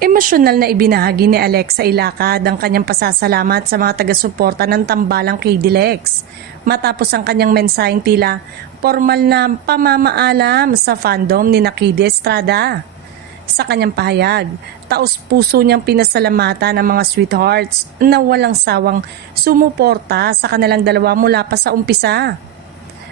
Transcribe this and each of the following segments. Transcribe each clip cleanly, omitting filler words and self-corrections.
Emosyonal na ibinahagi ni Alexa Ilacad ang kanyang pasasalamat sa mga taga-suporta ng tambalang KD-Lex matapos ang kanyang mensaheng tila formal na pamamaalam sa fandom ni KD Estrada. Sa kanyang pahayag, taos-puso niyang pinasalamatan ang mga sweethearts na walang sawang sumuporta sa kanilang dalawa mula pa sa umpisa.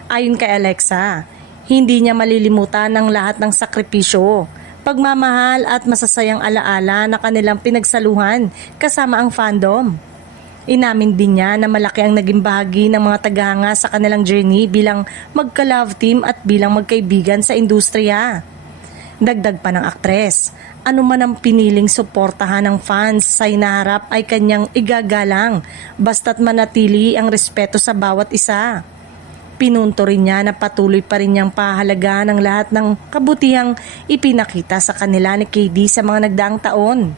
Ayon kay Alexa, hindi niya malilimutan ang lahat ng sakripisyo, pagmamahal at masasayang alaala na kanilang pinagsaluhan kasama ang fandom. Inamin din niya na malaki ang naging bahagi ng mga tagahanga sa kanilang journey bilang magka-love team at bilang magkaibigan sa industriya. Dagdag pa ng aktres, anuman ang piniling suportahan ng fans sa hinaharap ay kanyang igagalang basta't manatili ang respeto sa bawat isa. Pinunto rin niya na patuloy pa rin niyang pahalagaan ang lahat ng kabutihang ipinakita sa kanila ni KD sa mga nagdaang taon.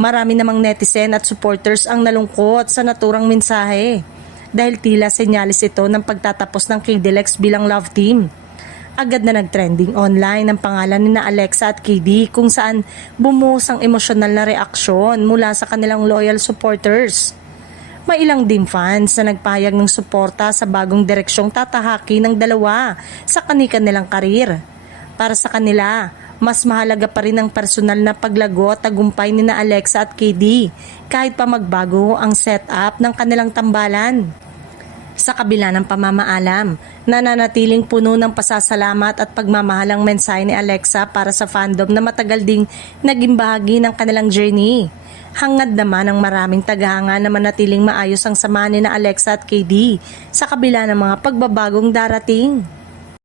Marami namang netizen at supporters ang nalungkot sa naturang mensahe dahil tila senyalis ito ng pagtatapos ng KD-Lex bilang love team. Agad na nagtrending online ang pangalan ni na Alexa at KD kung saan bumuhos ang emosyonal na reaksyon mula sa kanilang loyal supporters. May ilang din fans na nagpahayag ng suporta sa bagong direksyong tatahaki ng dalawa sa kanilang karir. Para sa kanila, mas mahalaga pa rin ang personal na paglago at tagumpay ni na Alexa at KD kahit pa magbago ang setup ng kanilang tambalan. Sa kabila ng pamamaalam, nananatiling puno ng pasasalamat at pagmamahal ang mensahe ni Alexa para sa fandom na matagal ding naging bahagi ng kanilang journey. Hangad naman ang maraming tagahanga na manatiling maayos ang samahan ni na Alexa at KD sa kabila ng mga pagbabagong darating.